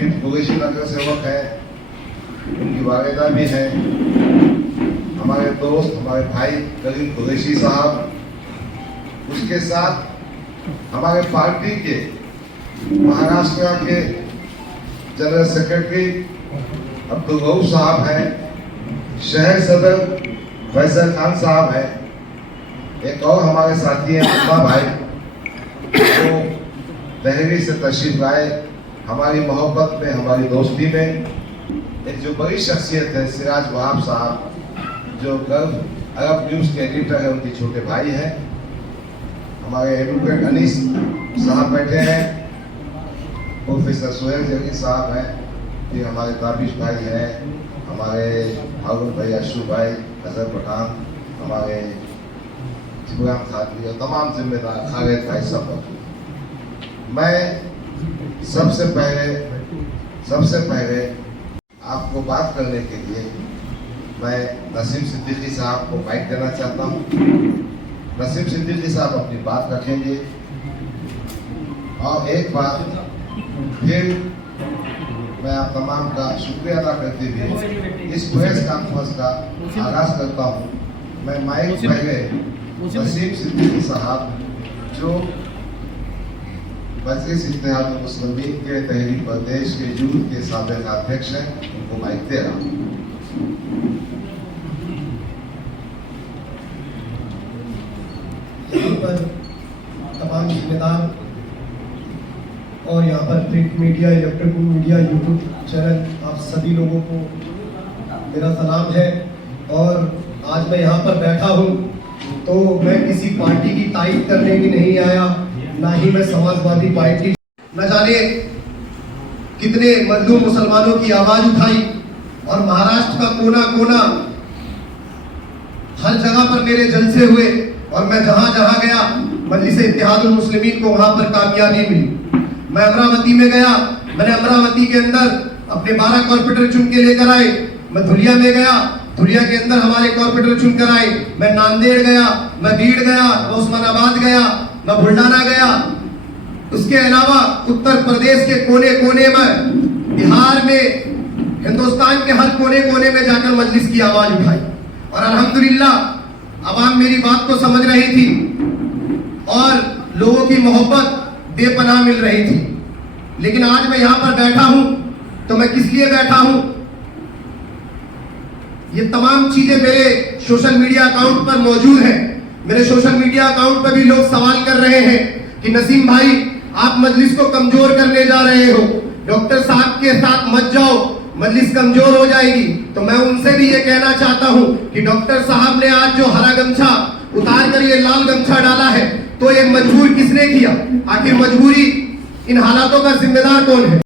हबीब कुरैशी नगर सेवक है, उनकी वालिदा भी है, हमारे दोस्त हमारे भाई करीम कुरैशी साहब, उसके साथ हमारे पार्टी के महाराष्ट्र के जनरल सेक्रेटरी अब्दुल रऊफ साहब हैं, शहर सदर फैसल खान साहब हैं, एक और हमारे साथी हैं अम्मा भाई, जो दिल्ली से तशरीफ लाए हमारी मोहब्बत में, हमारी दोस्ती में। एक जो बड़ी शख्सियत है सिराज वहाब साहब, जो गर्व अरब न्यूज़ के एडिटर है, उनके छोटे भाई हैं। हमारे एडवोकेट अनीस साहब बैठे हैं, प्रोफेसर सोहेल जगी साहब हैं, ये हमारे ताबिश भाई हैं, हमारे हारून भाई, अशू भाई, अजहर पठान, हमारे जिब्रान खादी और तमाम जिम्मेदार खालिद भाई सब। मैं सबसे पहले आपको बात करने के लिए मैं नसीम सिद्दीकी साहब को माइक देना चाहता हूँ। नसीम सिद्दीकी साहब अपनी बात रखेंगे और एक बार फिर मैं आप तमाम का शुक्रिया अदा करते हुए इस प्रेस कॉन्फ्रेंस का आगाज करता हूँ। मैं माइक पहले नसीम सिद्दीकी साहब, जो मजलिस इत्तेहाद मुस्लिमीन के तहरीक प्रदेश के यूथ के साबिक़ अध्यक्ष हैं, उनको माइक दे रहा हूँ। यहाँ पर तमाम जिम्मेदार और यहाँ पर print media, electronic media, YouTube channel, आप सभी लोगों को मेरा सलाम है। और आज मैं यहाँ पर बैठा हूँ तो मैं किसी पार्टी की तारीफ करने की नहीं आया, ना ही मैं समाजवादी पार्टी, न जाने कितने मजलूम मुसलमानों की आवाज उठाई और महाराष्ट्र का कोना कोना हर जगह पर मेरे जलसे हुए और मैं जहां जहां गया मजलिस इत्तेहादुल मुस्लिमीन को वहां पर कामयाबी मिली। मैं अमरावती में गया, मैंने अमरावती के अंदर अपने 12 कॉर्पोरेटर चुन के लेकर आए। मैं धुलिया में गया, धुलिया के अंदर हमारे कॉर्पोरेटर चुनकर आए। मैं नांदेड़ गया, मैं बीड़ गया, मैं उस्मानाबाद गया, मैं बुल्ढाना गया। उसके अलावा उत्तर प्रदेश के कोने कोने में, बिहार में, हिंदुस्तान के हर कोने कोने में जाकर मजलिस की आवाज उठाई और अल्हम्दुलिल्लाह अवाम मेरी बात को समझ रही थी और लोगों की मोहब्बत बेपनाह मिल रही थी। लेकिन आज मैं यहाँ पर बैठा हूँ तो मैं किस लिए बैठा हूँ? ये तमाम चीजें मेरे सोशल मीडिया अकाउंट पर मौजूद हैं। मेरे सोशल मीडिया अकाउंट पर भी लोग सवाल कर रहे हैं कि नसीम भाई आप मजलिस को कमजोर करने जा रहे हो, डॉक्टर साहब के साथ मत जाओ, मजलिस कमजोर हो जाएगी। तो मैं उनसे भी ये कहना चाहता हूँ कि डॉक्टर साहब ने आज जो हरा गमछा उतार कर ये लाल गमछा डाला है, तो ये मजबूर किसने किया? आखिर मजबूरी, इन हालातों का जिम्मेदार कौन है?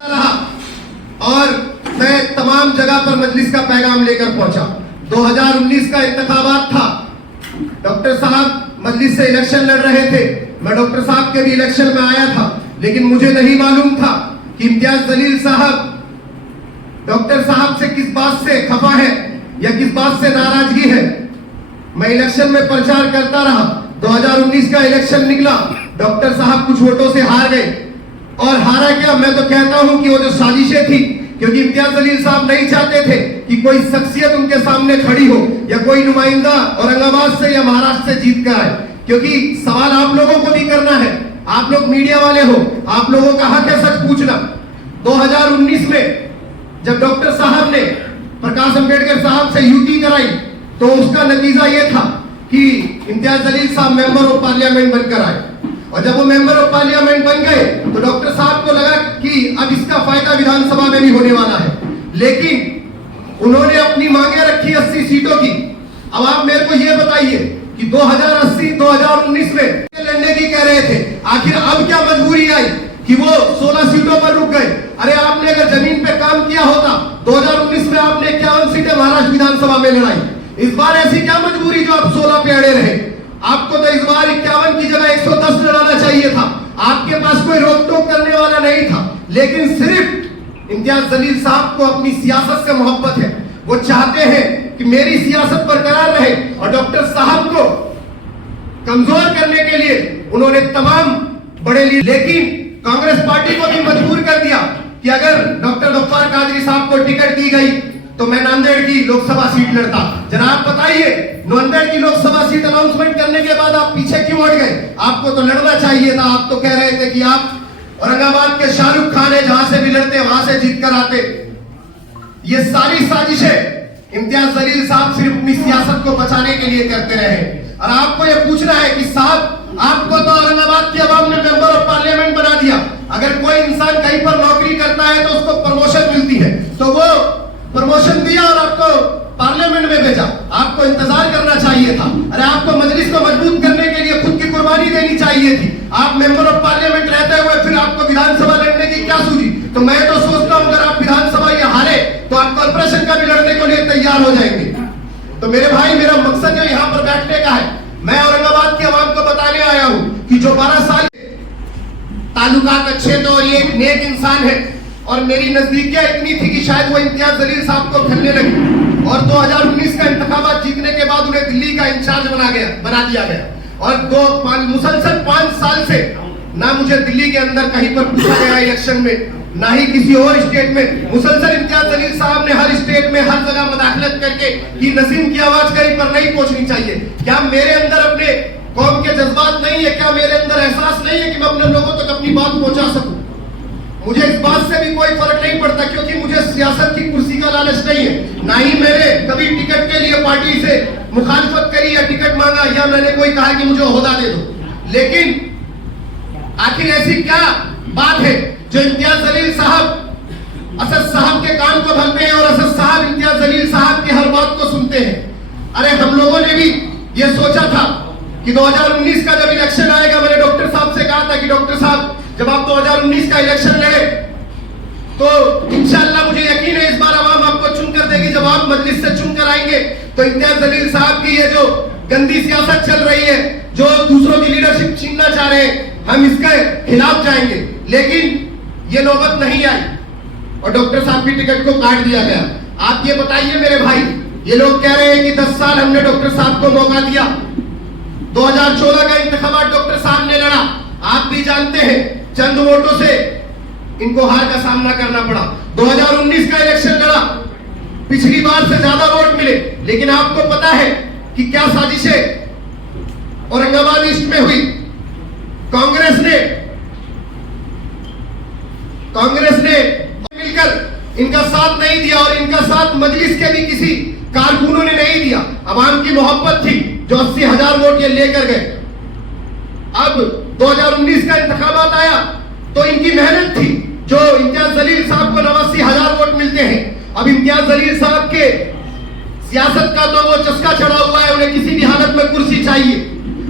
और मैं तमाम जगह पर मजलिस का पैगाम लेकर पहुंचा। 2019 का इंतखाबात था, डॉक्टर साहब मजलिस से इलेक्शन लड़ रहे थे, मैं डॉक्टर साहब के भी इलेक्शन में आया था, लेकिन मुझे नहीं मालूम था कि इम्तियाज जलील साहब डॉक्टर साहब से किस बात से खफा है या किस बात से नाराजगी है। मैं इलेक्शन में प्रचार करता रहा, 2019 का इलेक्शन निकला, डॉक्टर साहब कुछ वोटों से हार गए। और हारा क्या, मैं तो कहता हूं कि वो जो साजिशें थी, क्योंकि इम्तियाज जलील साहब नहीं चाहते थे कि कोई शख्सियत उनके सामने खड़ी हो या कोई नुमाइंदा औरंगाबाद से या महाराष्ट्र से जीत कर आए, क्योंकि सवाल आप लोगों को भी करना है। आप लोग मीडिया वाले हो, आप लोगों का हक है सच पूछना। 2019 में जब डॉक्टर साहब ने प्रकाश अंबेडकर साहब से यूटी कराई, तो उसका नतीजा यह था कि इम्तियाज जलील साहब मेंबर ऑफ पार्लियामेंट बनकर आए। और जब वो मेंबर ऑफ पार्लियामेंट बन गए तो डॉक्टर साहब को लगा कि अब इसका फायदा विधानसभा में भी होने वाला है, लेकिन उन्होंने अपनी मांगे रखी 80 सीटों की। अब आप मेरे को ये बताइए कि 2019 में लड़ने की कह रहे थे, आखिर अब क्या मजबूरी आई कि वो 16 सीटों पर रुक गए? अरे आपने अगर जमीन पे काम किया होता, 2019 में आपने 51 सीटें महाराष्ट्र विधानसभा में लड़ाई। इस बार ऐसी क्या मजबूरी जो आप 16 पे अड़े रहे? आपको तो इस बार 51 की जगह 110 लड़ाना चाहिए था। आपके पास कोई रोक टोक करने वाला नहीं था, लेकिन सिर्फ इम्तियाज जलील साहब को अपनी सियासत से मोहब्बत है। वो चाहते हैं कि मेरी सियासत बरकरार रहे और डॉक्टर साहब को कमजोर करने के लिए उन्होंने तमाम बड़े लिए, लेकिन कांग्रेस पार्टी को भी मजबूर कर दिया कि अगर डॉक्टर गफ्फार कादरी साहब को टिकट दी गई तो मैं नांदेड़ की लोकसभा सीट लड़ता। जरा आप बताइए, नांदेड़ की लोकसभा सीट अनाउंसमेंट करने के बाद आप पीछे क्यों हट गए? आपको तो लड़ना चाहिए था। आप तो कह रहे थे कि आप औरंगाबाद के शाहरुख खान है, जहां से भी लड़ते वहां से जीत कर आते। ये सारी साजिशें इम्तियाज जलील साहब सिर्फ अपनी सियासत को बचाने के लिए करते रहे। और आपको ये पूछना है कि साहब, आपको तो औरंगाबाद की आवाम ने मेंबर ऑफ पार्लियामेंट बना दिया। अगर कोई इंसान कहीं पर नौकरी करता है तो उसको प्रमोशन मिलती है, तो वो प्रमोशन दिया और आपको पार्लियामेंट में भेजा। आपको इंतजार करना चाहिए था। अरे आपको मजलिस को मजबूत करने के लिए खुद की कुर्बानी देनी चाहिए थी। आप मेंबर ऑफ पार्लियामेंट रहते हुए फिर आपको विधानसभा लड़ने की क्या सूझी? तो मैं तो सोचता हूं अगर आप विधानसभा ये हारे तो आप कॉर्पोरेशन का भी लड़ने के लिए तैयार हो जाएंगे। तो मेरे भाई, मेरा मकसद जो यहाँ पर बैठने का है, मैं औरंगाबाद की आवाम को बताने आया हूँ कि जो 12 साल ताल्लुकात अच्छे थे और ये एक नेक इंसान है, और मेरी नजदीकियां इतनी थी कि शायद वो इम्तियाज जलील साहब को खेलने लगी। और 2019 का इंतखाबात जीतने के बाद उन्हें दिल्ली का इंचार्ज बना दिया गया। और मुसलसल 5 साल से ना मुझे दिल्ली के अंदर कहीं पर पूछा गया इलेक्शन में, ना ही किसी और स्टेट में। मुसलसल इम्तियाज जलील साहब ने हर स्टेट में हर जगह मुदाखलत करके कि नसीम की आवाज कहीं पर नहीं पहुंचनी चाहिए। क्या मेरे अंदर अपने कौम के जज्बात नहीं है? क्या मेरे अंदर एहसास नहीं है कि मैं अपने लोगों तक अपनी बात पहुंचा सकूं? मुझे इस बात से भी कोई फर्क नहीं पड़ता, क्योंकि मुझे सियासत की कुर्सी का लालच नहीं है। ना ही मैंने कभी टिकट के लिए पार्टी से मुखालफत करी या टिकट मांगा, या मैंने कोई कहा कि मुझे ओहदा दे दो। लेकिन आखिर ऐसी क्या बात है जो इम्तियाज जलील साहब असद साहब के कान को भरते हैं और असद साहब इम्तियाज जलील साहब की हर बात को सुनते हैं? अरे हम लोगों ने भी ये सोचा था कि 2019 का जब इलेक्शन आएगा, मैंने डॉक्टर साहब से कहा था कि डॉक्टर साहब, जब आप 2019 का इलेक्शन लड़े तो इंशाअल्लाह मुझे यकीन है इस बार आवाम आपको चुनकर देगी। जब आप मजलिस से चुनकर आएंगे तो इम्तियाज जलील साहब की ये जो गंदी सियासत चल रही है, जो दूसरों की लीडरशिप छीनना चाह रहे हैं, हम इसके खिलाफ जाएंगे। लेकिन ये नौबत नहीं आई और डॉक्टर साहब की टिकट को काट दिया गया। आप ये बताइए मेरे भाई, ये लोग कह रहे हैं कि 10 साल हमने डॉक्टर साहब को मौका दिया। 2014 का इंतखाबात डॉक्टर साहब ने लड़ा, आप भी जानते हैं चंद वोटों से इनको हार का सामना करना पड़ा। 2019 का इलेक्शन लड़ा, पिछली बार से ज्यादा वोट मिले। लेकिन आपको पता है कि क्या साजिशें औरंगाबाद ईस्ट में हुई? कांग्रेस ने मिलकर इनका साथ नहीं दिया और इनका साथ मजलिस के भी किसी कारकुनों ने नहीं दिया। अवाम की मोहब्बत थी जो 80,000 वोट ये लेकर गए। अब 2019 का इंतखाबात आया तो इनकी मेहनत थी, जो इम्तियाज जलील साहब को 89,000 वोट मिलते हैं। अब इम्तियाज जलील साहब के सियासत का तो वो चस्का चढ़ा हुआ है, उन्हें किसी भी हालत में कुर्सी चाहिए।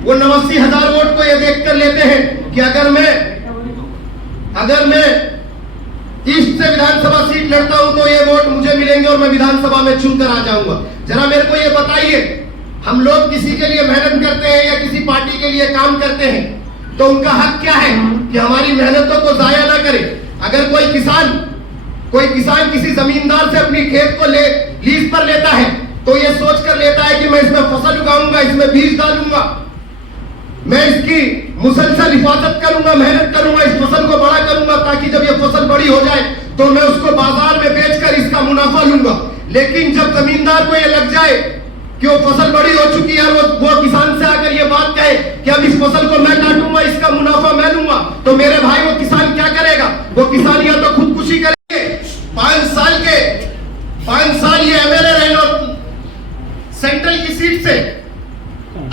वो 89,000 वोट को ये देख कर लेते हैं कि अगर मैं ईस्ट से विधानसभा सीट लड़ता हूं तो ये वोट मुझे मिलेंगे और मैं विधानसभा में चुनकर आ जाऊंगा। जरा मेरे को ये बताइए, हम लोग किसी के लिए मेहनत करते हैं या किसी पार्टी के लिए काम करते हैं तो उनका हक क्या है कि हमारी मेहनतों को जाया ना करे। अगर कोई किसान किसी जमींदार से अपनी खेत को लीज पर लेता है तो ये सोच कर लेता है कि मैं इसमें फसल उगाऊंगा, इसमें बीज डालूंगा, मैं इसकी मुसलसल हिफाजत करूंगा, मेहनत करूंगा, इस फसल को बड़ा करूंगा ताकि जब ये फसल बड़ी हो जाए तो मैं उसको बाजार में बेचकर इसका मुनाफा लूंगा। लेकिन जब जमींदार को ये लग जाए कि वो फसल बड़ी हो चुकी है और वो किसान से आकर ये बात कहे कि अब इस फसल को मैं काटूंगा, इसका मुनाफा मैं लूंगा, तो मेरे भाई वो किसान क्या करेगा? वो किसान या तो खुदकुशी करेंगे। 5 साल ये एमएलए रहे और सेंट्रल की सीट से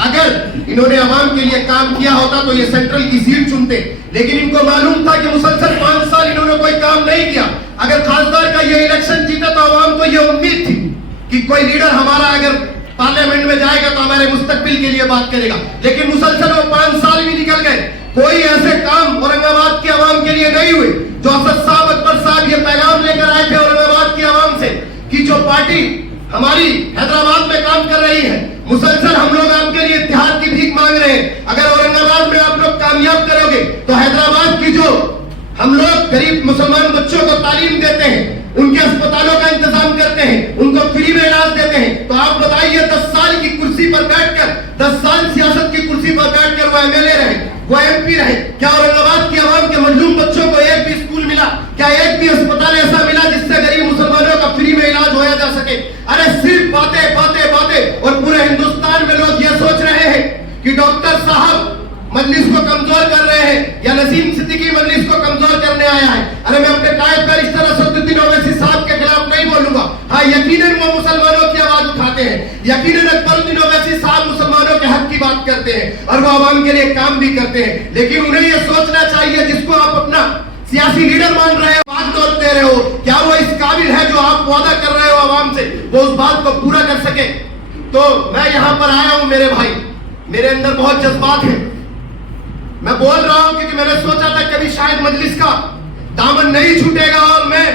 अगर इन्होंने आवाम के लिए काम किया होता तो ये सेंट्रल की सीट चुनते। लेकिन इनको मालूम था कि मुसलसल 5 साल इन्होंने कोई काम नहीं किया। अगर खासदार का ये इलेक्शन जीता तो आवाम को ये उम्मीद थी कि कोई लीडर हमारा अगर पार्लियामेंट में जाएगा तो हमारे मुस्तकबिल के लिए बात करेगा। लेकिन मुसलसल वो 5 साल भी निकल गए, कोई ऐसे काम औरंगाबाद की आवाम के लिए नहीं हुए। जो असद साहब, अकबर साहब ये पैगाम लेकर आए थे औरंगाबाद की आवाम से कि जो पार्टी हमारी हैदराबाद में काम कर रही है, मुसलसल हम लोग आपके लिए इत्तेहाद की भीख मांग रहे हैं। अगर औरंगाबाद में आप लोग कामयाब करोगे तो हैदराबाद की जो हम लोग गरीब मुसलमान बच्चों को तालीम देते हैं, उनके अस्पतालों का इंतजाम करते हैं, उनको फ्री में इलाज देते हैं, तो आप बताइए 10 साल की कुर्सी पर बैठकर, 10 साल सियासत की कुर्सी पर बैठकर वो एमएलए रहे, वो एमपी रहे, क्या औरंगाबाद की आवाम के मजलूम बच्चों को एक भी स्कूल मिला? क्या एक भी अस्पताल मजलिस को कमजोर कर रहे हैं या नसीम सिद्दीकी मजलिस को कमजोर करने आया है। अरे मैं अपने कायद बैरिस्टर असदुद्दीन ओवैसी साहब के खिलाफ नहीं बोलूंगा। हाँ, यकीनन वो मुसलमानों की आवाज उठाते हैं, यकीनन अकबरुद्दीन ओवैसी साहब मुसलमानों के हक की बात करते हैं और वो आवाम के लिए काम भी करते हैं। लेकिन उन्हें ये सोचना चाहिए, जिसको आप अपना सियासी लीडर मान रहे हो, बात तोड़ दे रहे हो, क्या वो इस काबिल है जो आप वादा कर रहे हो आवाम से, वो उस बात को पूरा कर सके? तो मैं यहाँ पर आया हूँ मेरे भाई, मेरे अंदर बहुत जज्बात है। मैं बोल रहा हूँ क्योंकि मैंने सोचा था कभी शायद मजलिस का दामन नहीं छूटेगा और मैं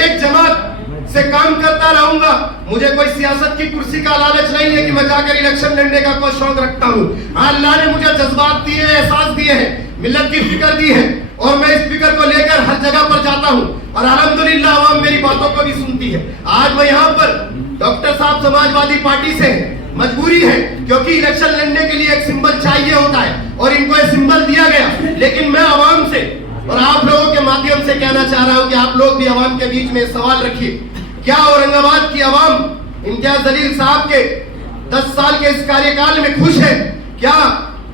एक जमात से काम करता रहूंगा। मुझे कोई सियासत की कुर्सी का लालच नहीं है कि मैं जाकर इलेक्शन लड़ने का कोई शौक रखता हूँ। अल्लाह ने मुझे जज्बात दिए हैं, एहसास दिए हैं, मिल्लत की फिक्र दी है और मैं इस फिक्र को लेकर हर जगह पर जाता हूँ और अल्हम्दुलिल्लाह आवाम मेरी बातों को भी सुनती है। आज मैं यहाँ पर डॉक्टर साहब समाजवादी पार्टी से मजबूरी है क्योंकि इलेक्शन लड़ने के लिए एक सिंबल चाहिए होता है और इनको ये सिंबल दिया गया। लेकिन मैं आवाम से और आप लोगों के माध्यम से कहना चाह रहा हूँ कि आप लोग भी आवाम के बीच में सवाल रखिए, क्या औरंगाबाद की आवाम इम्तियाज जलील साहब के 10 साल के इस कार्यकाल में खुश है? क्या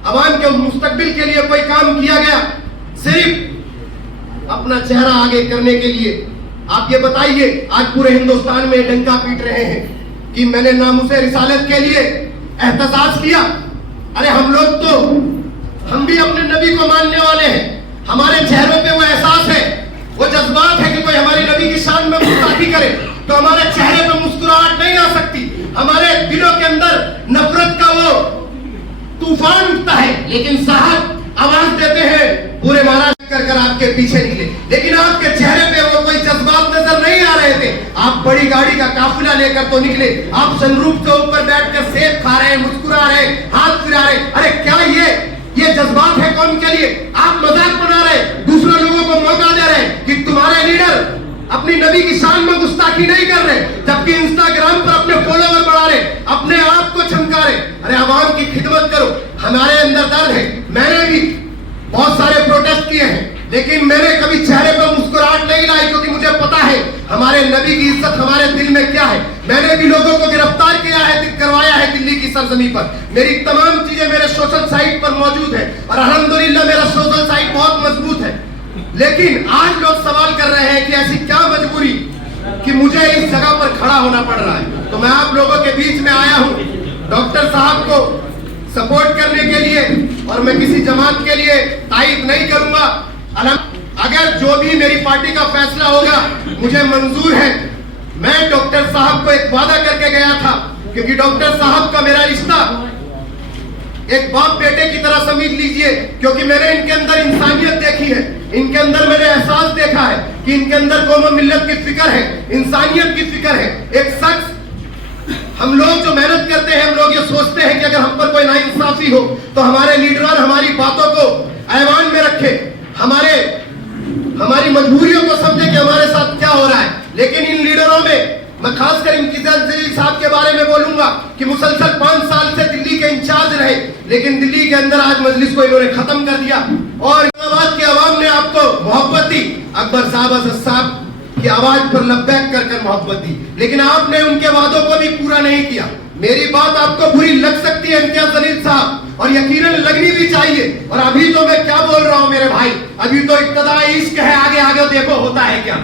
आवाम के मुस्तकबिल के लिए कोई काम किया गया? सिर्फ अपना चेहरा आगे करने के लिए आप ये बताइए। आज पूरे हिंदुस्तान में डंका पीट रहे हैं कि मैंने नामुसे रिसालत के लिए एहतजाज किया। अरे हम भी अपने नबी को मानने वाले हैं, हमारे चेहरों पे वो एहसास है, वो जज्बात है कि कोई हमारे नबी की शान में गुस्ताखी करे तो हमारे चेहरे पे मुस्कुराहट नहीं आ सकती, हमारे दिलों के अंदर नफरत का वो तूफान उठता है। लेकिन साहब आवाज देते हैं पूरे महाराष्ट्र कर आपके पीछे निकले, लेकिन आपके चेहरे पे वो कोई जज्बात नजर नहीं आ रहे थे। आप बड़ी गाड़ी का काफिला लेकर तो निकले, आप सनरूफ के ऊपर बैठकर सेब खा रहे हैं, मुस्कुरा रहे हैं, हाथ फिरा रहे हैं। अरे क्या ये जज्बात है कौम के लिए? आप मजाक बना रहे, दूसरे लोगों को मौका दे रहे कि तुम्हारे लीडर अपनी नबी की शान में गुस्ताखी नहीं कर रहे, जबकि इंस्टाग्राम पर अपने फॉलोवर बढ़ा रहे, अपने आप को चमका रहे। अरे आवाम की खिदमत करो, हमारे अंदर दर्द है। मैंने भी बहुत सारे प्रोटेस्ट किए हैं लेकिन मैंने कभी चेहरे पर मुस्कुराहट नहीं लाई क्योंकि मुझे पता है हमारे नबी की इज्जत हमारे दिल में क्या है। मैंने भी लोगों को गिरफ्तार किया है, करवाया है दिल्ली की सरजमी पर। मेरी तमाम चीजें मेरे सोशल साइट पर मौजूद है और अल्हम्दुलिल्लाह मेरा सोशल साइट बहुत मजबूत है। लेकिन आज लोग सवाल कर रहे हैं कि ऐसी क्या मजबूरी कि मुझे इस जगह पर खड़ा होना पड़ रहा है। तो मैं आप लोगों के बीच में आया हूँ डॉक्टर साहब को सपोर्ट करने के लिए और मैं किसी जमात के लिए तारीफ नहीं करूंगा। अगर जो भी मेरी पार्टी का फैसला होगा मुझे मंजूर है। मैं डॉक्टर साहब को एक वादा करके गया था क्योंकि डॉक्टर साहब का मेरा रिश्ता एक बाप बेटे की तरह समझ लीजिए, क्योंकि मैंने इनके अंदर इंसानियत देखी है, इनके अंदर मैंने एहसास देखा है कि इनके अंदर कौम मिल्लत की फिक्र है, इंसानियत की फिक्र है। एक शख्स, हम लोग जो मेहनत करते हैं, हम लोग ये सोचते हैं कि अगर हम पर कोई नाइंसाफी हो तो हमारे लीडर हमारी बातों को ऐवान में रखे, हमारी मजबूरियों को समझे कि हमारे साथ क्या हो रहा है। लेकिन इन लीडरों में मैं खासकर इम्तियाज जलील साहब के बारे में बोलूंगा कि मुसलसल 5 साल से दिल्ली के इंचार्ज रहे, लेकिन दिल्ली के अंदर आज मजलिस को इन्होंने खत्म कर दिया और इस्लामाबाद की आवाम ने आपको मोहब्बत दी। अकबर साहब, असद साहब की आवाज पर लब्बैक कर मोहब्बत दी, लेकिन आपने उनके वादों को भी पूरा नहीं किया। मेरी बात आपको बुरी लग सकती है इम्तियाज जलील साहब, और यकीनन लगनी भी चाहिए। और अभी तो मैं क्या बोल रहा हूँ मेरे भाई, अभी तो इब्तिदा इश्क है, आगे आगे देखो होता है क्या।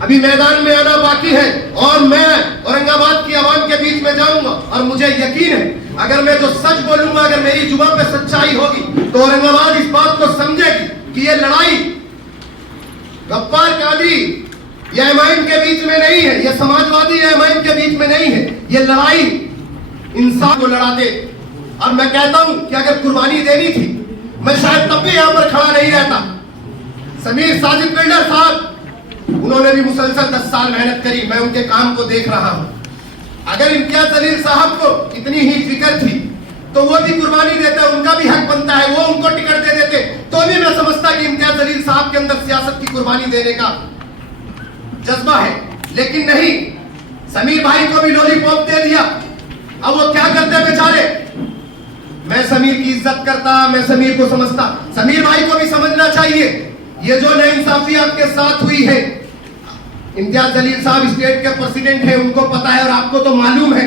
अभी मैदान में आना बाकी है और मैं औरंगाबाद की आवाम के बीच में जाऊंगा और मुझे यकीन है अगर मैं जो सच बोलूंगा, अगर मेरी जुबान पे सच्चाई होगी तो औरंगाबाद इस बात को समझेगी कि ये लड़ाई गफ्फार कादरी या एमआईएम के बीच में नहीं है, ये समाजवादी या एमआईएम के बीच में नहीं है, ये लड़ाई इंसान को लड़ाते। और मैं कहता हूं कि अगर कुर्बानी देनी थी मैं शायद तब भी यहां पर खड़ा नहीं रहता। समीर साजिद बिल्डर साहब, उन्होंने भी मुसलसल 10 साल मेहनत करी, मैं उनके काम को देख रहा हूं। अगर इम्तियाज जलील साहब को इतनी ही फिक्र थी तो वो भी कुर्बानी देते, उनका भी हक बनता है, वो उनको टिकट दे देते तो भी मैं समझता कि इम्तियाज जलील साहब के अंदर सियासत की कुर्बानी देने का जज्बा है। लेकिन नहीं, समीर भाई को भी लॉलीपॉप दे दिया। अब वो क्या करते बेचारे। मैं समीर की इज्जत करता, मैं समीर को समझता, समीर भाई को भी समझना चाहिए ये जो नाइंसाफी आपके साथ हुई है। इम्तियाज जलील साहब स्टेट के प्रेसिडेंट हैं, उनको पता है और आपको तो मालूम है,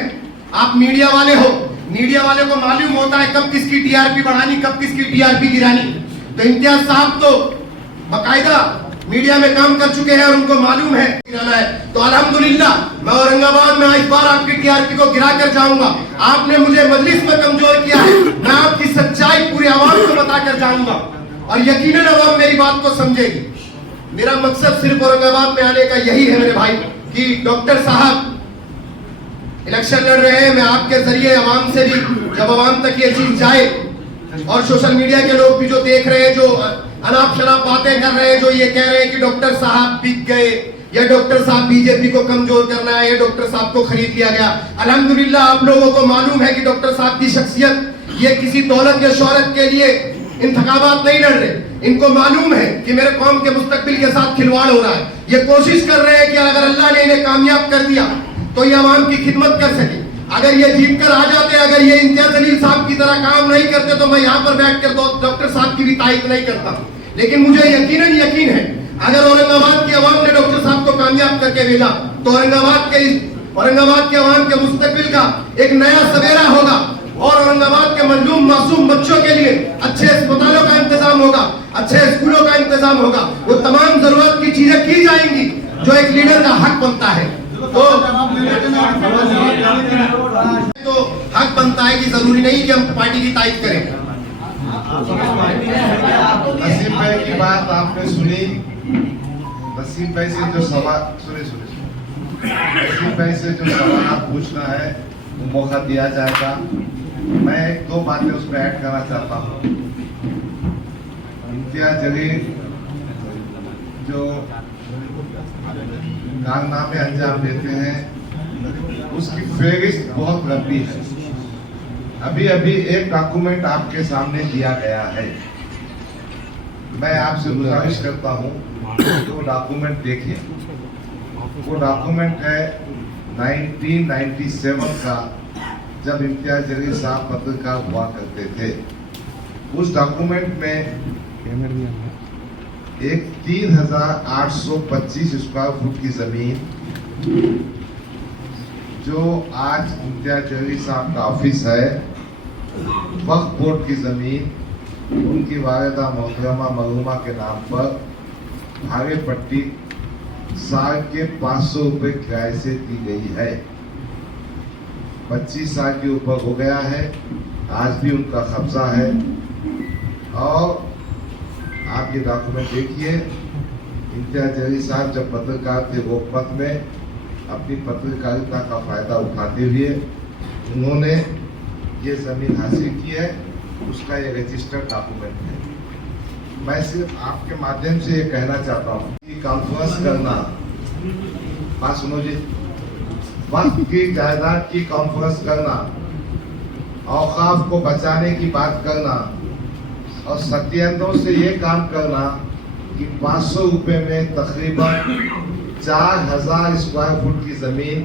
आप मीडिया वाले हो। मीडिया वाले को मालूम होता है कब किसकी टीआरपी बढ़ानी, कब किसकी टीआरपी गिरानी। तो इम्तियाज साहब तो बाकायदा मीडिया में काम कर चुके हैं और उनको मालूम है गिराना है। तो अल्हम्दुलिल्लाह मैं औरंगाबाद में इस बार आपकी टीआरपी को गिरा कर जाऊंगा। आपने मुझे मजलिस में कमजोर किया है, मैं आपकी सच्चाई पूरी आवाम को बताकर जाऊंगा और यकीनन आवाम मेरी बात को समझेगी। मेरा मकसद सिर्फ औरंगाबाद में आने का यही है मेरे भाई कि डॉक्टर साहब इलेक्शन लड़ रहे हैं, मैं आपके जरिए आवाम से भी, जब आवाम तक ये चीज जाए और सोशल मीडिया के लोग भी जो देख रहे हैं, जो अनाप शनाप बातें कर रहे हैं, जो ये कह रहे हैं कि डॉक्टर साहब बिक गए या डॉक्टर साहब बीजेपी को कमजोर करना है या डॉक्टर साहब को खरीद लिया गया। अल्हम्दुलिल्लाह आप लोगों को मालूम है कि डॉक्टर साहब की शख्सियत ये किसी दौलत या शोहरत के लिए इंतखाबात नहीं लड़ रहे। इनको मालूम है कि मेरे कौम के मुस्तकबिल के साथ खिलवाड़ हो रहा है। ये कोशिश कर रहे हैं कि अगर अल्लाह ने इन्हें कामयाब कर दिया तो ये आवाम की खिदमत कर सके। अगर ये जीत कर आ जाते, अगर ये इम्तियाज जलील साहब की तरह काम नहीं करते तो मैं यहाँ पर बैठ कर डॉक्टर साहब की भी तारीफ नहीं करता। लेकिन मुझे यकीन है अगर औरंगाबाद की आवाम ने डॉक्टर साहब को कामयाब करके भेजा तो औरंगाबाद के आवाम के मुस्तकबिल का एक नया सवेरा होगा और औरंगाबाद के मजलूम मासूम बच्चों के लिए अच्छे अस्पतालों का इंतजाम होगा, अच्छे स्कूलों का इंतजाम होगा। वो तमाम जरूरत की चीजें की जाएंगी जो एक लीडर का हक बनता है। तो हक बनता है कि जरूरी नहीं कि हम पार्टी की तारीफ करें। नसीम भाई की बात आपने सुनी। नसीम भाई से जो सवाल नसीम भाई से जो सवाल पूछना है वो मौका दिया जाएगा। मैं एक दो बातें उसमें ऐड करना चाहता हूँ। इम्तियाज जलील जो कारनामे अंजाम देते हैं उसकी फेहरिस्त बहुत लंबी है। अभी एक डॉक्यूमेंट आपके सामने दिया गया है। मैं आपसे गुजारिश करता हूं कि वो डॉक्यूमेंट देखिए। वो डॉक्यूमेंट है 1997 का, जब इम्तियाज जलील साहब पत्रकार हुआ करते थे। उस डॉक्यूमेंट में एक 3825 स्क्वायर फुट की जमीन जो आज इम्तियाज जलील साहब का ऑफिस है, वक्फ बोर्ड की जमीन उनकी वालिदा मोहतरमा मरहुमा के नाम पर भागे पट्टी साल के 500 रुपए किराए से दी गई है। 25 साल के ऊपर हो गया है, आज भी उनका कब्जा है। और आप ये डॉक्यूमेंट देखिए। इम्तियाज जलील साहब जब पत्रकार थे वो पद में अपनी पत्रकारिता का फायदा उठाते हुए उन्होंने ये जमीन हासिल की है। उसका ये रजिस्टर्ड डॉक्यूमेंट है। मैं सिर्फ आपके माध्यम से ये कहना चाहता हूँ कि कॉन्फ्रेंस करना, बात सुनो जी, वक्त की जायदाद की कॉन्फ्रेंस करना, औकाफ को बचाने की बात करना और सत्याग्रह से ये काम करना कि 500 रुपए में तकरीबन 4000 स्क्वायर फुट की जमीन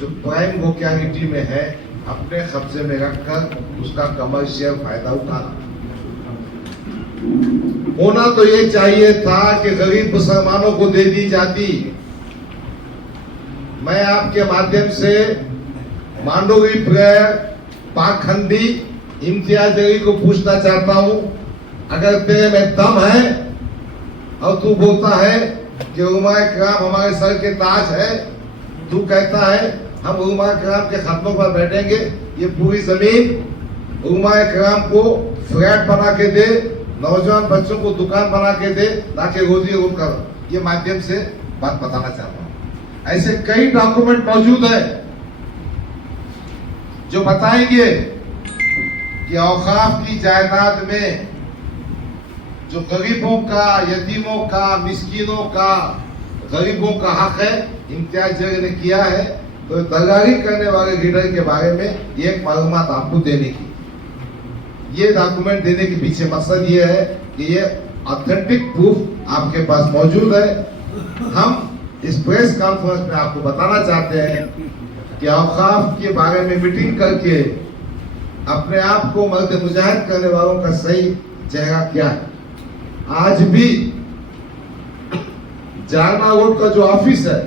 जो प्राइम लोकेलिटी में है अपने कब्जे में रखकर उसका कमर्शियल फायदा उठाना। होना तो ये चाहिए था कि गरीब मुसलमानों को दे दी जाती। मैं आपके माध्यम से मांडोगी प्रेयर पाखंडी इम्तियाज जलील को पूछना चाहता हूं, अगर तेरे में दम है और तू बोलता है कि उलमाए किराम हमारे सर के ताज है, तू कहता है हम उलमाए किराम के खत्मों पर बैठेंगे, ये पूरी जमीन उलमाए किराम को फ्लैट बना के दे, नौजवान बच्चों को दुकान बना के दे ताकि रोजी रोज कर, ये माध्यम से बात बताना चाहता हूँ। ऐसे कई डॉक्यूमेंट मौजूद है जो बताएंगे कि औकाफ की जायदाद में जो गरीबों का, यतीमों का, मिस्कीनों का, गरीबों का हक है इम्तियाज जलील ने किया है। तो दलाली करने वाले लीडर के बारे में ये एक मालूमात आपको देने की, ये डॉक्यूमेंट देने के पीछे मकसद ये है कि ये ऑथेंटिक प्रूफ आपके पास मौजूद है। हम इस प्रेस कॉन्फ्रेंस में आपको बताना चाहते हैं कि औकाफ के बारे में मीटिंग करके अपने आप को मर्द मुजाहिद करने वालों का सही चेहरा क्या है। आज भी जालना रोड का जो ऑफिस है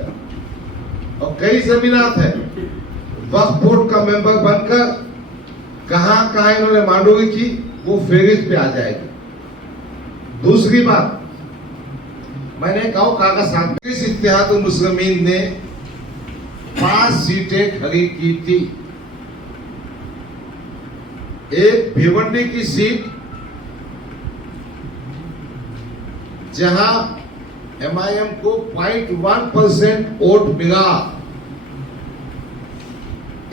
और कई जमीनात है, वक्फ बोर्ड का मेंबर बनकर कहां इन्होंने मांडोगी की, वो फेरिस्त पे आ जाएगी। दूसरी बात, मैंने कहा काका साथ इस इत्तेहादुल मुस्लिमीन ने 5 सीटें खरीद की थी। एक भिवंडी की सीट जहां MIM को 0.1% वोट मिला,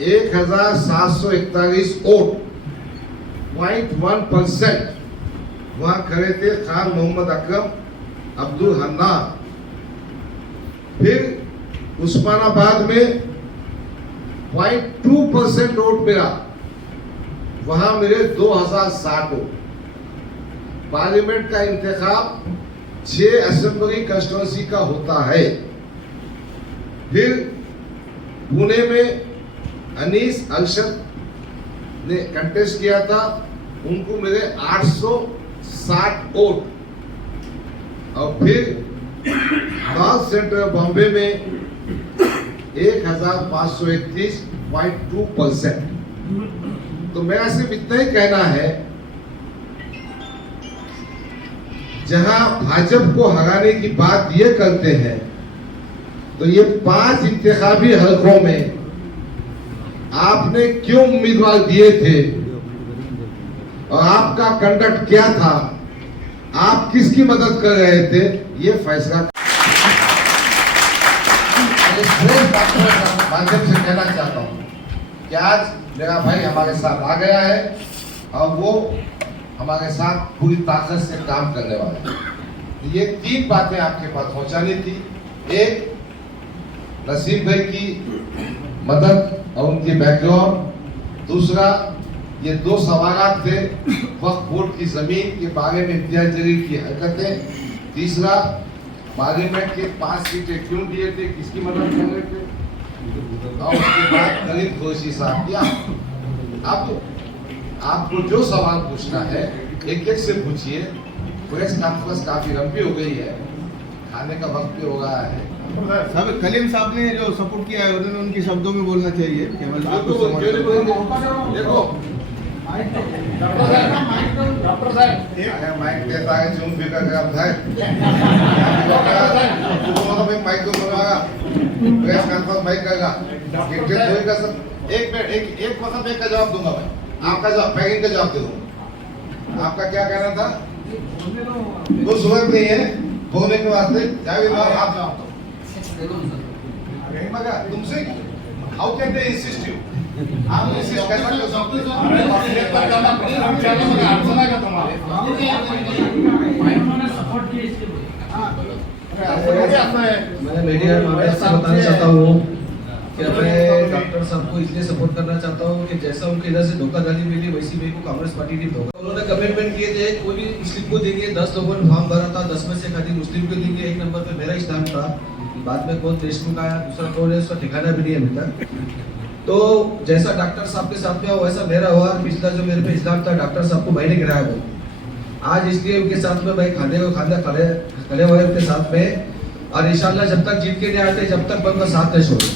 1741 वोट, 0.1%। वहां खड़े थे खान मोहम्मद अकरम, अब्दुल हन्नान। फिर उस्मानाबाद में 0.2% वोट मिला, वहां मेरे 2060 वोट। पार्लियामेंट का इंतखाब 6 असेंबली कंस्टिट्यूंसी का होता है। फिर पुणे में अनीस अरशद ने कंटेस्ट किया था, उनको मिले 860 वोट। और फिर नॉर्थ सेंट्रल बॉम्बे में 1531.2%। तो मेरा सिर्फ इतना ही कहना है, जहां भाजपा को हराने की बात ये करते हैं, तो ये 5 इंतखाबी हलकों में आपने क्यों उम्मीदवार दिए थे और आपका कंडक्ट क्या था, आप किसकी मदद कर रहे थे, ये फैसला माध्यम से कहना चाहता हूं कि आज मेरा भाई हमारे साथ आ गया है और वो हमारे साथ पूरी ताकत से काम करने वाला है। ये 3 बातें आपके पास पहुंचानी थी। एक, नसीम भाई की मदद और उनकी बैकग्राउंड। दूसरा, ये 2 सवाल थे, वक्फ बोर्ड की जमीन के बारे में इम्तियाज जलील की हरकतें। तीसरा, पार्लियामेंट के 5 सीटें क्यों दिए थे, किसकी मदद कर रहे थे। और उसके बाद करीम खुर्शी साहब किया। अब आपको जो सवाल पूछना है एक से पूछिए। प्रेस कॉन्फ्रेंस काफी लंबी हो गई है, खाने का वक्त भी हो गया है। साहब, कलीम साहब ने जो सपोर्ट किया है उन्होंने उनके शब्दों में बोलना चाहिए। केवल आपको देखो डॉक्टर साहब माइक देता है, जूम भी कर आप है माइक तो बनवागा, प्रेस कॉन्फ्रेंस माइक करेगा, एक मिनट, एक मतलब एक का जवाब दूंगा मैं, आपका जवाब पैकिंग का जवाब दे दूंगा। आपका क्या कहना था? कुछ जरूरत नहीं है बोलने के वास्ते, जावेद आप जवाब दो। मगर तुमसे how can they insist you, आप इंसिस्ट कर सकते हो। मैं मीडिया में बताना चाहता हूँ कि मैं डॉक्टर साहब को इसलिए सपोर्ट करना चाहता हूँ कि जैसा उनके इधर से धोखाधड़ी मिली, वैसी मेरे को कांग्रेस पार्टी ने धोखा। उन्होंने कमिटमेंट किए थे, कोई भी मुस्लिम को देंगे, 10 लोगों ने फॉर्म भरा था, 10 में से खाली मुस्लिम को देंगे। 1 नंबर पे मेरा स्थान था, बाद में कौन देशमुख आया, दूसरा कौन है, उसका ठिकाना भी नहीं है अभी तक। तो जैसा डॉक्टर साहब के साथ में हुआ वैसा मेरा हुआ। पिछला जो मेरे पे इस्लाम था, डॉक्टर साहब को मैंने गिराया वो। आज इसलिए उनके साथ में भाई खाने खड़े हुए उनके साथ में, और इंशाल्लाह जब तक जीत के नहीं आते, जब तक मैं उनका साथ नहीं छोड़ूं।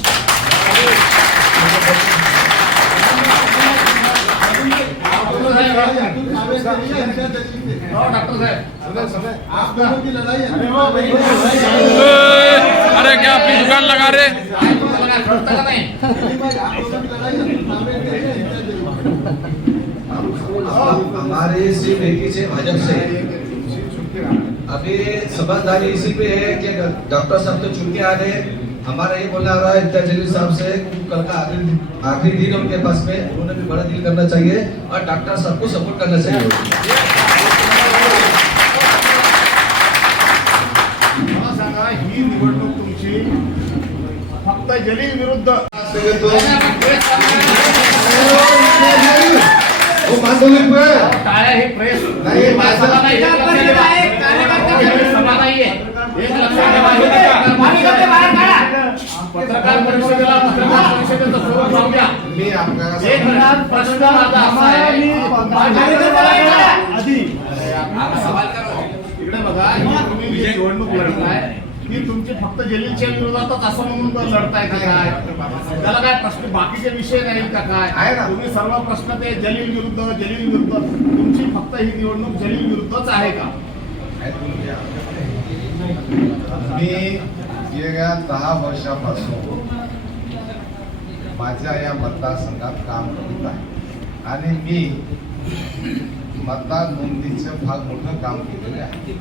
अरे क्या अपनी दुकान लगा रहे? हमारे सिर्फ एक ही से भाजपा से अभी समझदारी इसी पे है कि डॉक्टर साहब तो चुन के आ गए। हमारा ये बोलना आ रहा है इम्तियाज जलील साहब से, कल का आखिरी दिन उनके पास में, उन्होंने भी बड़ा डील करना चाहिए और डॉक्टर साहब को सपोर्ट करना चाहिए। ही निवडणूक तुमची फक्त जलील विरुद्ध वो मांडलिक पे टाळ्या ही प्रेस नाही, माझा पत्रकार परिषदेला पत्रकार परिषदेचं स्वरूप लावून द्या. मी आपल्याला एक मिनिट प्रश्न माझा असा आहे आधी सवाल करा. इकडे बघा, तुम्ही जी निवडणूक लढताय की तुमची फक्त जलीलच्या विरोधातच असं म्हणून लढताय का काय? त्याला काय प्रश्न बाकीचे विषय नाहीत का आहे काय? ना. तुम्ही सर्व प्रश्न ते जलील विरुद्ध तुमची फक्त ही निवडणूक जलील विरुद्धच आहे का? ऐकून घ्या. मी गेल्या 10 वर्षापासून माझ्या या मतदारसंघात काम करत आहे आणि मी मतदार नोंदणीचं फार मोठं काम केलेलं आहे.